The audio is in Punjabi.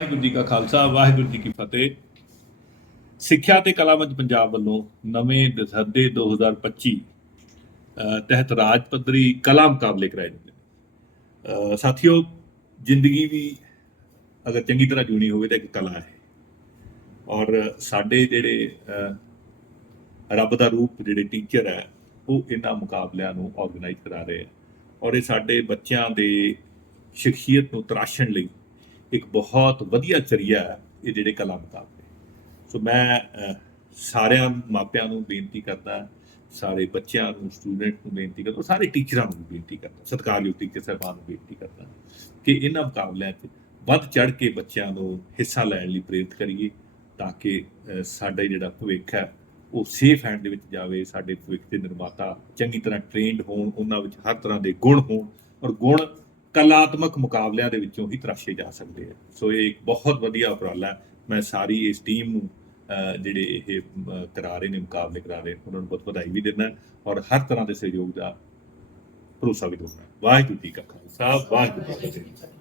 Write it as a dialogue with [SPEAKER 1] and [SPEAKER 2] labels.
[SPEAKER 1] ਵਾਹਿਗੁਰੂ ਜੀ ਕਾ ਖਾਲਸਾ ਵਾਹਿਗੁਰੂ ਜੀ ਕੀ ਫਤਿਹ। ਸਿੱਖਿਆ ਤੇ ਕਲਾ ਮੰਚ ਪੰਜਾਬ ਵੱਲੋਂ ਨਵੇਂ ਦਸਹਦੇ 2025 ਅਹ, ਤਹਿਤ ਰਾਜ ਪੱਧਰੀ ਕਲਾ ਮੁਕਾਬਲੇ ਕਰਾਏ ਜਾਂਦੇ ਸਾਥੀਓ ਜ਼ਿੰਦਗੀ ਵੀ ਅਗਰ ਚੰਗੀ ਤਰ੍ਹਾਂ ਜੂਣੀ ਹੋਵੇ ਤਾਂ ਇੱਕ ਕਲਾ ਹੈ। ਔਰ ਸਾਡੇ ਜਿਹੜੇ ਰੱਬ ਦਾ ਰੂਪ ਜਿਹੜੇ ਟੀਚਰ ਹੈ ਉਹ ਇਹਨਾਂ ਮੁਕਾਬਲਿਆਂ ਨੂੰ ਆਰਗੇਨਾਈਜ਼ ਕਰਾ ਰਹੇ ਆ। ਔਰ ਇਹ ਸਾਡੇ ਬੱਚਿਆਂ ਦੇ ਸ਼ਖਸੀਅਤ ਨੂੰ ਤਰਾਸ਼ਣ ਲਈ ਇੱਕ ਬਹੁਤ ਵਧੀਆ ਜ਼ਰੀਆ ਹੈ ਇਹ ਜਿਹੜੇ ਕਲਾ ਮੁਕਾਬਲੇ ਸੋ ਮੈਂ ਸਾਰਿਆਂ ਮਾਪਿਆਂ ਨੂੰ ਬੇਨਤੀ ਕਰਦਾ, ਸਾਰੇ ਬੱਚਿਆਂ ਨੂੰ ਸਟੂਡੈਂਟ ਨੂੰ ਬੇਨਤੀ ਕਰਦਾ ਸਾਰੇ ਟੀਚਰਾਂ ਨੂੰ ਵੀ ਬੇਨਤੀ ਕਰਦਾ, ਸਤਿਕਾਰਯੋਗ ਟੀਚਰ ਸਾਹਿਬਾਨ ਨੂੰ ਬੇਨਤੀ ਕਰਦਾ ਕਿ ਇਹਨਾਂ ਮੁਕਾਬਲਿਆਂ 'ਚ ਵੱਧ ਚੜ ਕੇ ਬੱਚਿਆਂ ਨੂੰ ਹਿੱਸਾ ਲੈਣ ਲਈ ਪ੍ਰੇਰਿਤ ਕਰੀਏ ਤਾਂ ਕਿ ਸਾਡਾ ਜਿਹੜਾ ਭਵਿੱਖ ਹੈ, ਉਹ ਸੇਫ ਹੈਂਡ ਦੇ ਵਿੱਚ ਜਾਵੇ, ਸਾਡੇ ਭਵਿੱਖ ਦੇ ਨਿਰਮਾਤਾ ਚੰਗੀ ਤਰ੍ਹਾਂ ਟ੍ਰੇਨਡ ਹੋਣ, ਉਹਨਾਂ ਵਿੱਚ ਹਰ ਤਰ੍ਹਾਂ ਦੇ ਗੁਣ ਹੋਣ, ਔਰ ਗੁਣ ਕਲਾਤਮਕ ਮੁਕਾਬਲਿਆਂ ਦੇ ਵਿੱਚੋਂ ਹੀ ਤਰਾਸ਼ੇ ਜਾ ਸਕਦੇ ਆ। ਸੋ ਇਹ ਇੱਕ ਬਹੁਤ ਵਧੀਆ ਉਪਰਾਲਾ ਹੈ। ਮੈਂ ਸਾਰੀ ਇਸ ਟੀਮ ਨੂੰ ਜਿਹੜੇ ਇਹ ਕਰਾ ਰਹੇ ਨੇ, ਮੁਕਾਬਲੇ ਕਰਾ ਰਹੇ ਉਹਨਾਂ ਨੂੰ ਬਹੁਤ ਵਧਾਈ ਵੀ ਦਿੰਦਾ ਔਰ ਹਰ ਤਰ੍ਹਾਂ ਦੇ ਸਹਿਯੋਗ ਦਾ ਭਰੋਸਾ ਵੀ ਦਿੰਦਾ ਵਾਹਿਗੁਰੂ ਜੀ ਕਾ ਖਾਲਸਾ, ਵਾਹਿਗੁਰੂ ਜੀ ਕੀ ਫਤਿਹ।